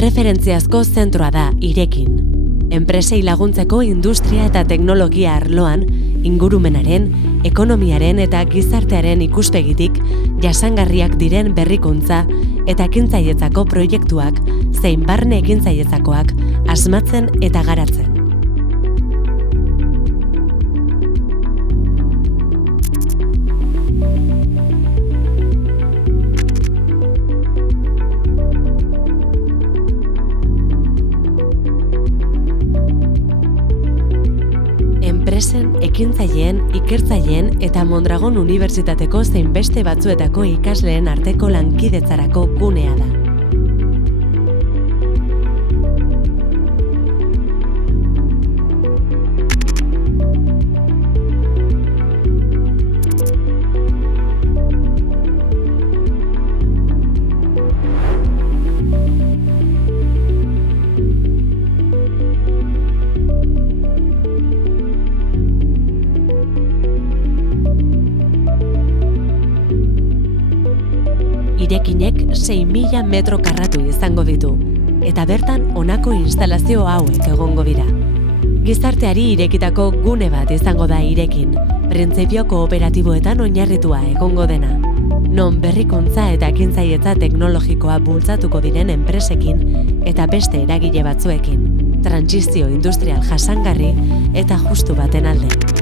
Erreferentziazko zentroa da Irekin. Enpresei laguntzeko industria eta teknologia arloan, ingurumenaren, ekonomiaren eta gizartearen ikuspegitik jasangarriak diren berrikuntza eta ekintzailetzako proiektuak zein barne ekintzailetzakoak asmatzen eta garatzen. Enpresen, ekintzaileen, ikertzaileen eta Mondragon Unibertsitateko zein beste batzuetako ikasleen arteko lankidetzarako gunea da. Irekinek 6.000 metro karratu izango ditu, eta bertan honako instalazio hauek egongo dira. Gizarteari irekitako gune bat izango da Irekin, printzipio kooperatiboetan oinarritua egongo dena. Non berrikuntza eta ekintzailetza teknologikoa bultzatuko diren enpresekin eta beste eragile batzuekin, trantsizio industrial jasangarri eta justu baten alde.